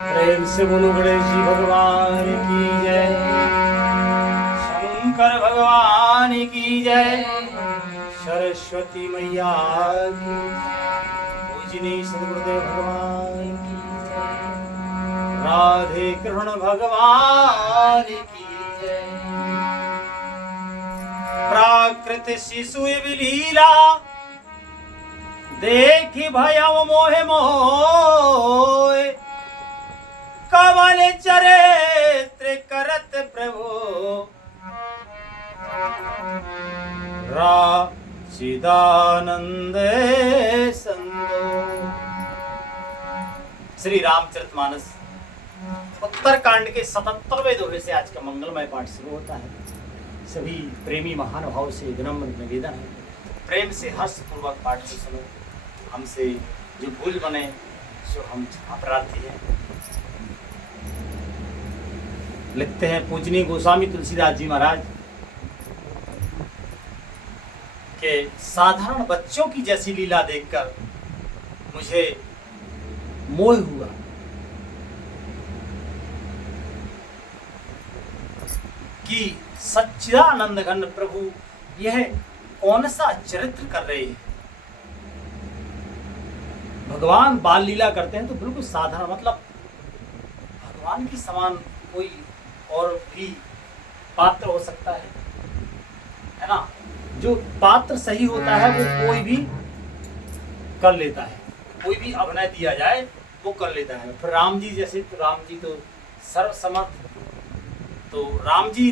प्रेम से बोलो गणेश जी भगवान की जय, शंकर भगवान की जय, सरस्वती मैया की, पूजनीय सदगुरुदेव भगवान की जय, राधे कृष्ण भगवान की जय। प्राकृत शिशु विलीला देखी भयम मोहे मोय, कमल चरित्र करत प्रभु राचिदानंद संदो। श्री रामचरितमानस उत्तरकांड के 77वें दोहे से आज का मंगलमय पाठ शुरू होता है। सभी प्रेमी महानुभाव से विनम्र निवेदन है, प्रेम से हर्ष पूर्वक पाठ को सुनो। हमसे जो भूल बने सो हम अपराधी हैं। लिखते हैं पूजनीय गोस्वामी तुलसीदास जी महाराज के साधारण बच्चों की जैसी लीला देखकर मुझे मोह हुआ कि सच्चिदानंद घन प्रभु यह कौन सा चरित्र कर रहे हैं। भगवान बाल लीला करते हैं तो बिल्कुल साधारण, मतलब भगवान की समान कोई और भी पात्र हो सकता है ना। जो पात्र सही होता है वो कोई भी कर लेता है, कोई भी अभिनय दिया जाए वो कर लेता है। फिर राम जी जैसे, तो राम जी तो सर्वसमर्थ, तो राम जी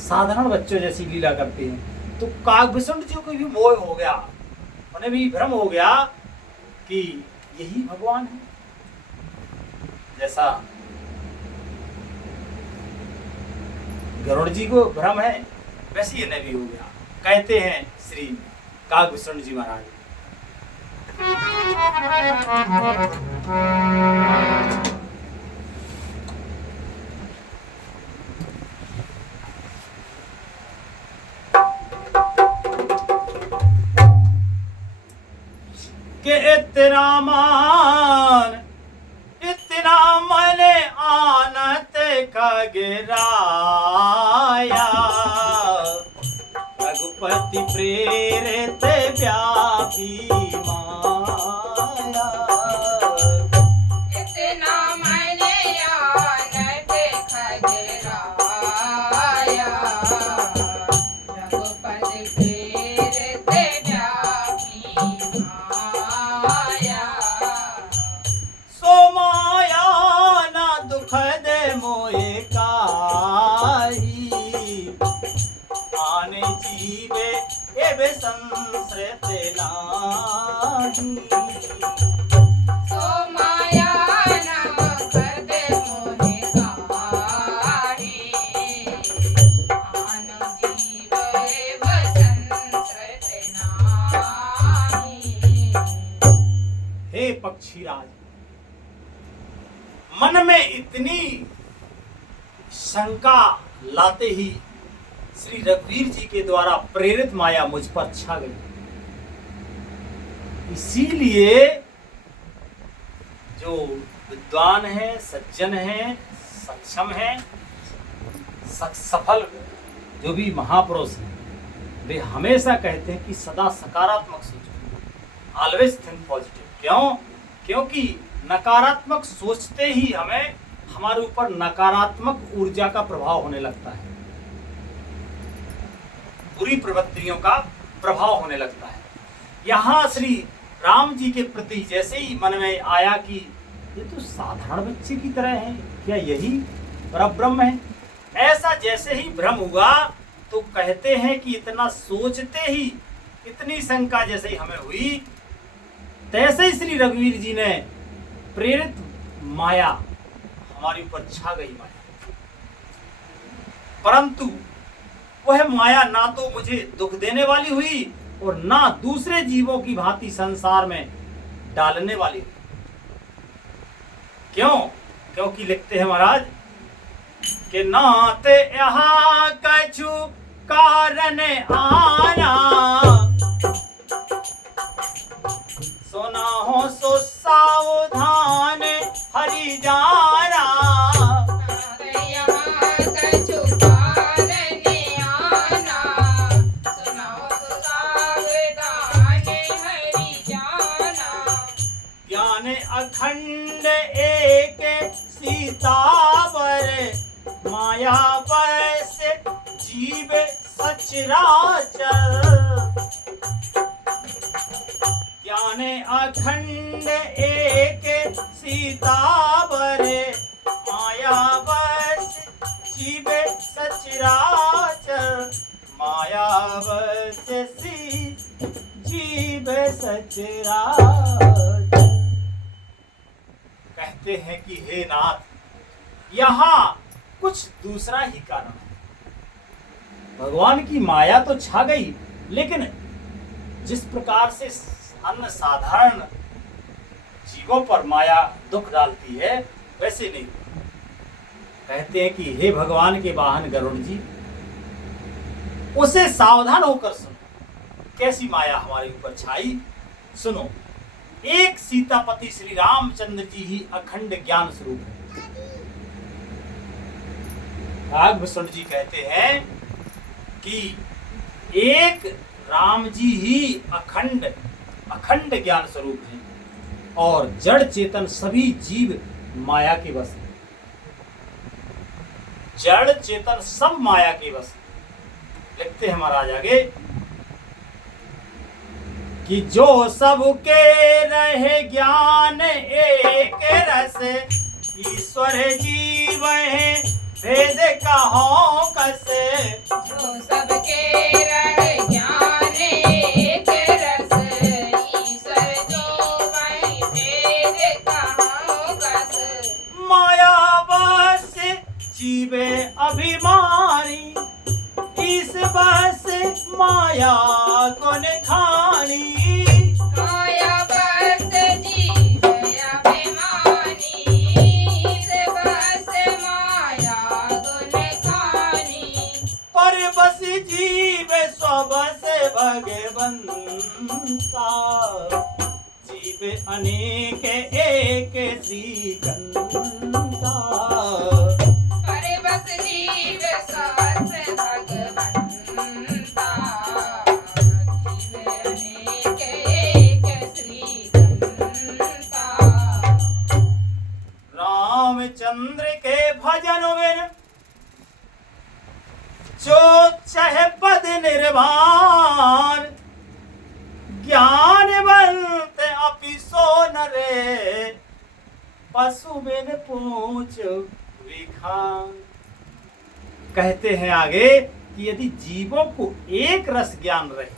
साधारण बच्चों जैसी लीला करते हैं। तो काकभूषण जी को भी मोह हो गया, उन्हें भी भ्रम हो गया कि यही भगवान है। जैसा गरुड़ जी को भ्रम है वैसे ही इन्हें भी हो गया। कहते हैं श्री काकभूषण जी महाराज, कि इतना मैंने आनत खगराया, रघुपति प्रेरित व्यापी माया। इतना मैंने आनत खगराया, रघुपति प्रेरित व्यापी माया। सो माया ना दुख दे मोए काही, आने जीवे एवे संसृत नाही। सो माया न कर दे मोहे काहे, आन जीव एव संसृत नाही। हे पक्षीराज, मन में इतनी शंका लाते ही श्री रघुवीर जी के द्वारा प्रेरित माया मुझ पर छा गई। इसीलिए जो विद्वान है, सज्जन है, सक्षम है, सफल जो भी महापुरुष हैं, वे हमेशा कहते हैं कि सदा सकारात्मक सोचो, ऑलवेज थिंक पॉजिटिव। क्यों? क्योंकि नकारात्मक सोचते ही हमारे ऊपर नकारात्मक ऊर्जा का प्रभाव होने लगता है, बुरी प्रवृत्तियों का प्रभाव होने लगता है। यहाँ श्री राम जी के प्रति जैसे ही मन में आया कि ये तो साधारण बच्चे की तरह है, क्या यही परब्रह्म है, ऐसा जैसे ही भ्रम हुआ तो कहते हैं कि इतना सोचते ही इतनी शंका जैसे ही हमें हुई, तैसे ही श्री रघुवीर जी ने प्रेरित माया हमारे ऊपर छा गई माया। परंतु वह माया ना तो मुझे दुख देने वाली हुई और ना दूसरे जीवों की भांति संसार में डालने वाली हुई। क्यों? क्योंकि लिखते हैं महाराज कि नाते यहाँ कछु कारण आया, सुना हो सो सावधान हरि जाना। यहाँ कछु पारने आना, सुनाओ तो सावधान हरि जाना। ज्ञान अखंड एक सीतावर, माया बस जीव सचराचर। ज्ञान अखंड एक सीतावर, माया बस जीव सचराचर। माया बस जीव सचराचर। कहते हैं कि हे नाथ, यहाँ कुछ दूसरा ही कारण है। भगवान की माया तो छा गई, लेकिन जिस प्रकार से अन्य साधारण जीवों पर माया दुख डालती है, वैसे नहीं। कहते हैं कि हे भगवान के वाहन गरुड़ जी, उसे सावधान होकर सुनो, कैसी माया हमारे ऊपर छाई। सुनो, एक सीतापति श्री रामचंद्र जी ही अखंड ज्ञान स्वरूप है। भागभूषण जी कहते हैं कि एक राम जी ही अखंड ज्ञान स्वरूप है, और जड़ चेतन सभी जीव माया के वश है। जड़ चेतन सब माया के वश है। लिखते हैं महाराज आगे कि जो सबके रहे ज्ञान एक रस, ईश्वर जीव है भेद कहो कसे। जो सबके रहे ज्ञान एक रस, ईश्वर जो वही भेद कहो कस। माया बस जीवे अभिमानी, इस बस माया गुण खानी। माया बस जीव अभिमानी, इस बस माया गुण खानी। पर बस जीव स्वबस भगवंता, जीव अनेक एक श्रीकंता। पर बस जीव सहस भगवंता, जीव अनेक एक श्रीकंता। रामचंद्र के भजन बिन जो चह पद निर्वाण, ज्ञानवंत अपि सो नरे, पशु बिन पूछ विखान। कहते हैं आगे कि यदि जीवों को एक रस ज्ञान रहे,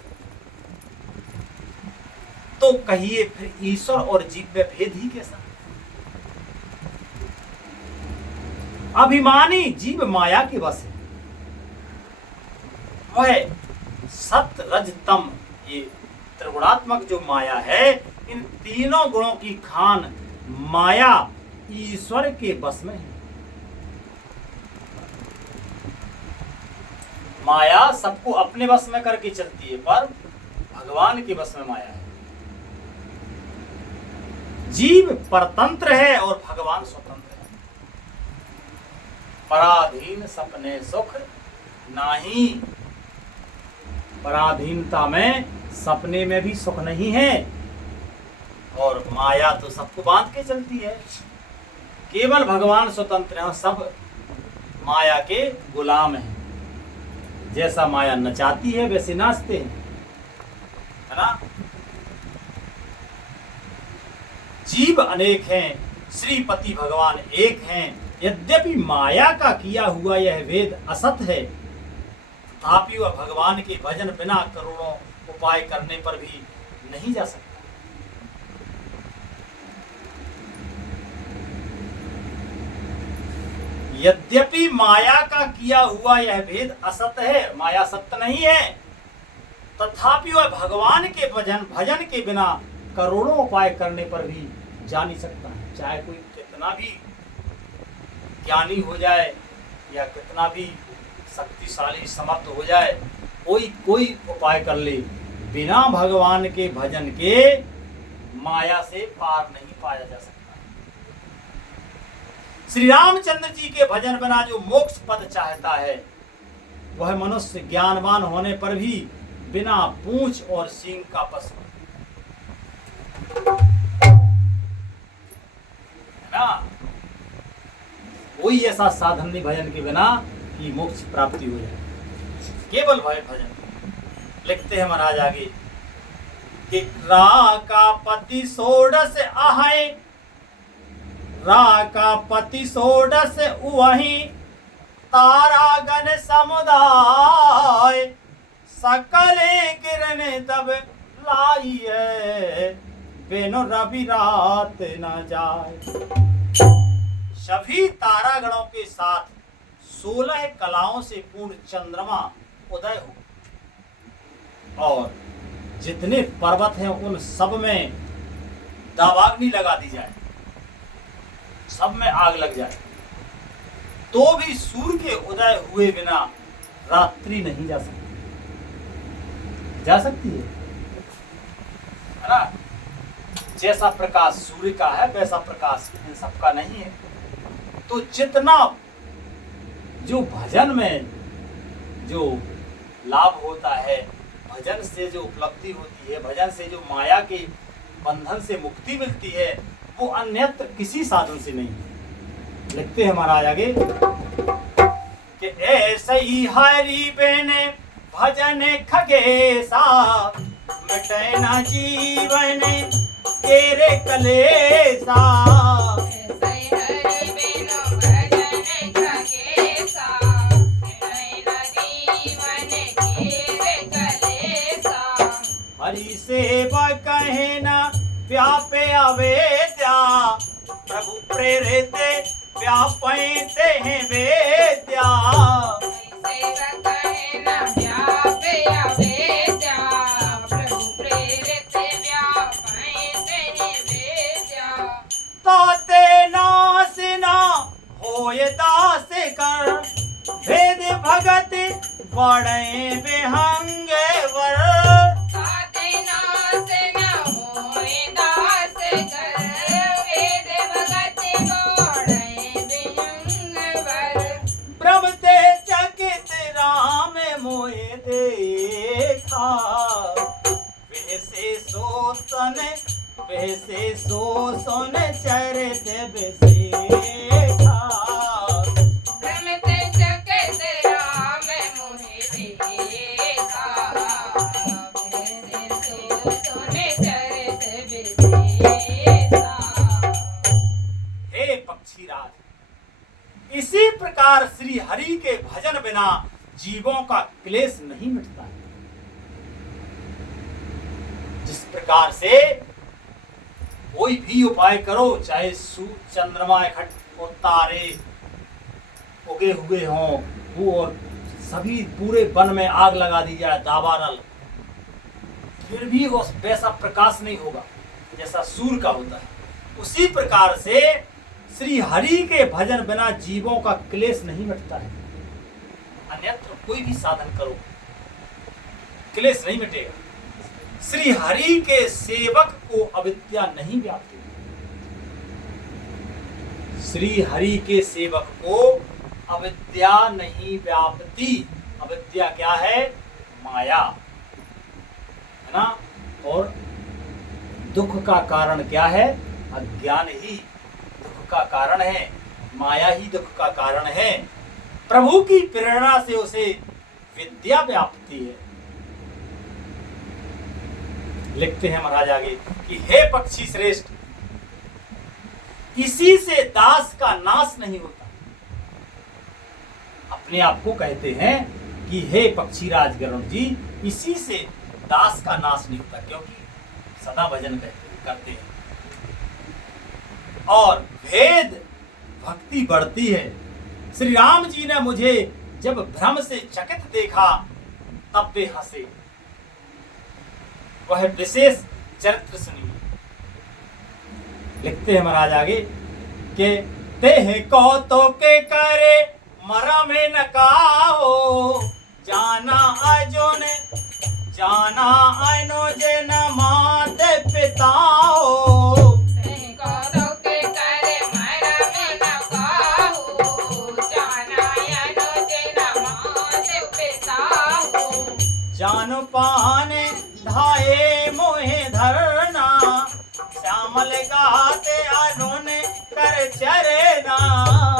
तो कहिए फिर ईश्वर और जीव में भेद ही कैसा। अभिमानी जीव माया के वश है, वह सत रज तम, ये त्रिगुणात्मक जो माया है, इन तीनों गुणों की खान माया ईश्वर के बस में है। माया सबको अपने बस में करके चलती है, पर भगवान के बस में माया है। जीव परतंत्र है और भगवान स्वतंत्र है। पराधीन सपने सुख नाही, पराधीनता में सपने में भी सुख नहीं है, और माया तो सबको बांध के चलती है। केवल भगवान स्वतंत्र हैं, सब माया के गुलाम हैं। जैसा माया नचाती है वैसे नाचते हैं, है ना। जीव अनेक हैं, श्रीपति भगवान एक हैं। यद्यपि माया का किया हुआ यह वेद असत है, तथापि वह भगवान के भजन बिना करोड़ों उपाय करने पर भी नहीं जा सकता। यद्यपि माया का किया हुआ यह भेद असत है, माया सत्य नहीं है, तथापि वह भगवान के भजन के बिना करोड़ों उपाय करने पर भी जा नहीं सकता है। चाहे कोई कितना भी ज्ञानी हो जाए या कितना भी शक्तिशाली समर्थ हो जाए, कोई उपाय कर ले, बिना भगवान के भजन के माया से पार नहीं पाया जा सकता। श्री रामचंद्र जी के भजन बिना जो मोक्ष पद चाहता है वह मनुष्य ज्ञानवान होने पर भी बिना पूंछ और सींग का पशु है ना। कोई ऐसा साधन नहीं भजन के बिना कि मोक्ष प्राप्ति हो जाए, केवल भजन। लिखते हैं महाराज आगे कि रा का पति सोडस आहे, रा का पति सोडस वही तारागण समुदाय, सकले किरण तब लाई है, बेनो रवि रात न जाए। सभी तारागणों के साथ 16 कलाओं से पूर्ण चंद्रमा उदय हो और जितने पर्वत हैं उन सब में दावाग्नि लगा दी जाए, सब में आग लग जाए, तो भी सूर्य के उदय हुए बिना रात्रि नहीं जा सकती। जा सकती है ना। जैसा प्रकाश सूर्य का है वैसा प्रकाश इन सबका नहीं है। तो जितना जो भजन में जो लाभ होता है, भजन से जो उपलब्धि होती है, भजन से जो माया के बंधन से मुक्ति मिलती है, वो अन्यत्र किसी साधन से नहीं है। लिखते हैं महाराज आगे कि ऐसे ही हरि बेने भजन खगेसा, मिटे ना जीवन तेरे कलेसा। हरि सेवा कहे न व्यापे अवेद्या, प्रभु प्रेरित व्यापते हैं वेद्या। तोते नास ना होय दास कर, भेद भगत बड़े बेहंगे वर। ब्रह्मते चकित राम मोहे देखा, वैसे सो सुन चरित बेसेखा। ब्रह्मते चकित राम मोहे देखा, वैसे सो सुन चरित बेसेखा। हे पक्षीराज, इसी प्रकार श्री हरि के भजन बिना जीवों का क्लेश नहीं मिटता है। जिस प्रकार से कोई भी उपाय करो, चाहे चंद्रमा इकट्ठ और तारे उगे हुए हों, वो और सभी पूरे वन में आग लगा दी जाए दावानल, फिर भी वो वैसा प्रकाश नहीं होगा जैसा सूर्य का होता है। उसी प्रकार से श्री हरि के भजन बिना जीवों का क्लेश नहीं मिटता है। अन्यत्र कोई भी साधन करो क्लेश नहीं मिटेगा। श्री हरि के सेवक को अविद्या नहीं व्यापती। श्री हरि के सेवक को अविद्या नहीं व्यापती। अविद्या क्या है? माया है ना। और दुख का कारण क्या है? अज्ञान ही दुख का कारण है, माया ही दुख का कारण है। प्रभु की प्रेरणा से उसे विद्या व्याप्ति है। लिखते हैं महाराज आगे कि हे पक्षी श्रेष्ठ, इसी से दास का नाश नहीं होता। अपने आप को कहते हैं कि हे पक्षी राज गरुड़ जी, इसी से दास का नाश नहीं होता, क्योंकि सदा भजन करते हैं और भेद भक्ति बढ़ती है। श्री राम जी ने मुझे जब भ्रम से चकित देखा तब वे हंसे। वह विशेष चरित्र सुनिए। लिखते हैं महाराज आगे कि ते कौतुक के करे मरा में न काहो, जाना अजुन जाना अनुज न माते पिता हो। कौतुक के करे मरा में न काहो, जान पाने धाये मोहे धरना, श्यामल गाते अरुण कर चरना।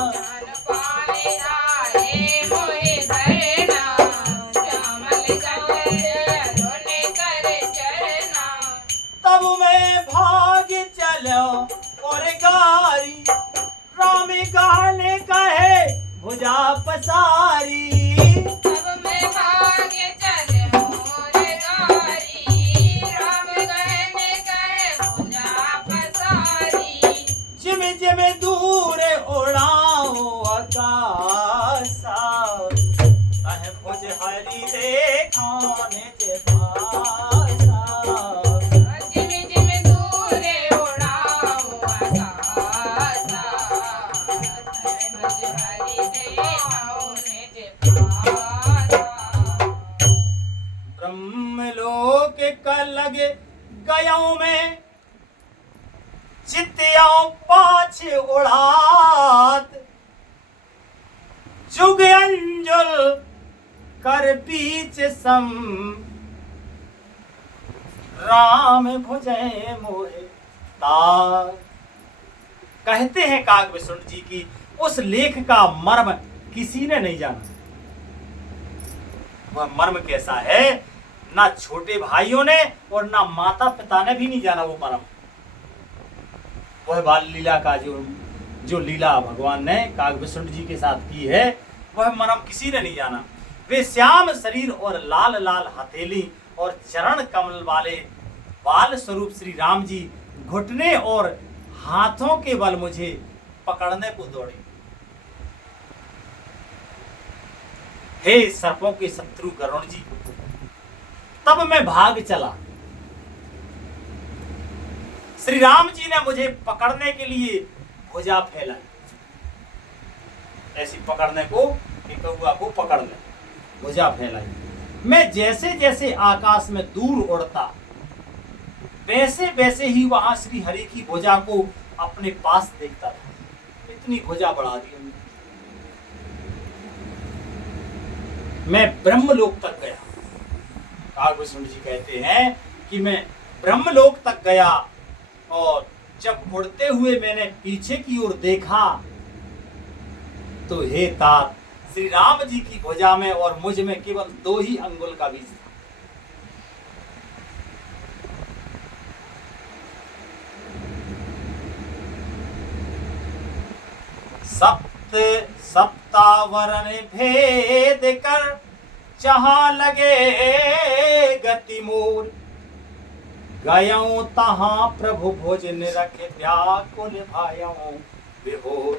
जान पाए धाये मोहे धरना, श्यामल गाते अरुण कर चरना। तब मैं भाग चलो और गारी, राम गाने कहे भुजा पसारी। तब मैं भाग्य चले मोर गारी, राम गहने कहे भुजा पसारी। जिम जिम दूर उड़ाओ आकाशा, कह भुज हरि देखाने जे भाषा। जिम जिम दूरे उड़ाओ आकाशा, तय भज हरि देखाओ निज भाषा। ब्रह्मलोक का लगे गयों में, चित्तियों पाछ उड़ात। जुग अंजुल कर बीच सम, राम भुजय मोहे तार। कहते हैं कागभूषण जी की उस लेख का मर्म किसी ने नहीं जाना। वह मर्म कैसा है, ना छोटे भाइयों ने और ना माता पिता ने भी नहीं जाना वो मर्म। वह बाल लीला का जो लीला भगवान ने कागभूषण जी के साथ की है, वह मर्म किसी ने नहीं जाना। वे श्याम शरीर और लाल लाल हथेली और चरण कमल वाले बाल स्वरूप श्री राम जी घुटने और हाथों के बल मुझे पकड़ने को दौड़े। हे सर्पों के शत्रु गरुण जी, तब मैं भाग चला। श्री राम जी ने मुझे पकड़ने के लिए भुजा फैलाई, ऐसी पकड़ने को कि कौआ को पकड़ ले, भुजा फैलाई। मैं जैसे जैसे आकाश में दूर उड़ता, वैसे वैसे ही वहां श्री हरि की भुजा को अपने पास देखता था। इतनी भुजा बढ़ा दी हमने। मैं ब्रह्मलोक तक गया। कागभूषण जी कहते हैं कि मैं ब्रह्मलोक तक गया, और जब उड़ते हुए मैंने पीछे की ओर देखा तो हे तात, श्री राम जी की भुजा में और मुझ में केवल 2 ही अंगुल का बीच था। सप्त सप्तावरण भेद कर जहां लगे गति मोर, गयों तहां प्रभु भोज निरख व्याकुल भायों विभोर।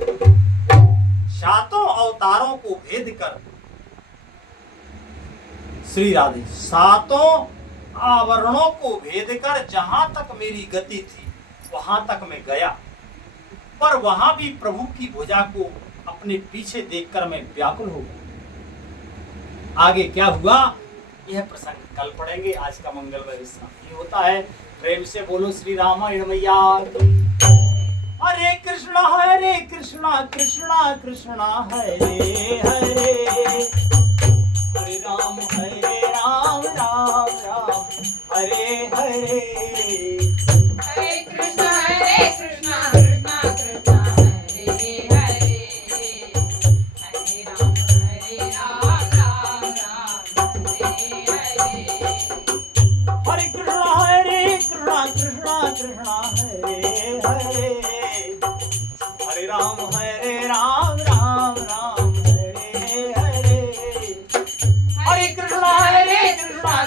सातों अवतारों को भेद कर श्री राधे, सातों आवरणों को भेद कर जहां तक मेरी गति थी वहां तक मैं गया, पर वहां भी प्रभु की भुजा को अपने पीछे देखकर मैं व्याकुल हो गया। आगे क्या हुआ यह प्रसंग कल पढ़ेंगे। आज का मंगलमय विश्राम ये होता है। प्रेम से बोलो श्री रामायण मैया की। हरे कृष्णा कृष्णा कृष्णा हरे हरे, हरे राम राम राम हरे हरे। हरे कृष्णा कृष्णा कृष्णा हरे हरे, हरे राम राम राम हरे हरे। हरे कृष्णा कृष्णा कृष्णा हरे हरे, हरे राम राम राम हरे हरे। हरे कृष्णा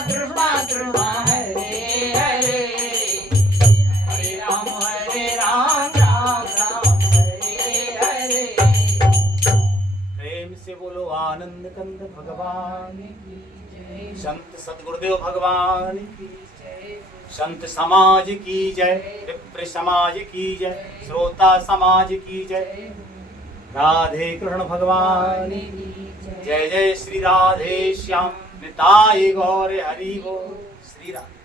कृष्णा कृष्णा हरे हरे, हरे राम राम राम हरे हरे। प्रेम से बोलो आनंद कंद भगवान की जय, संत सद्गुरुदेव भगवान की जय, संत समाज की जय, विप्र समाज की जय, श्रोता समाज की जय। राधे कृष्ण भगवान की जय। जय श्री राधे श्याम निताय गौर हरि बोल। श्री राधे।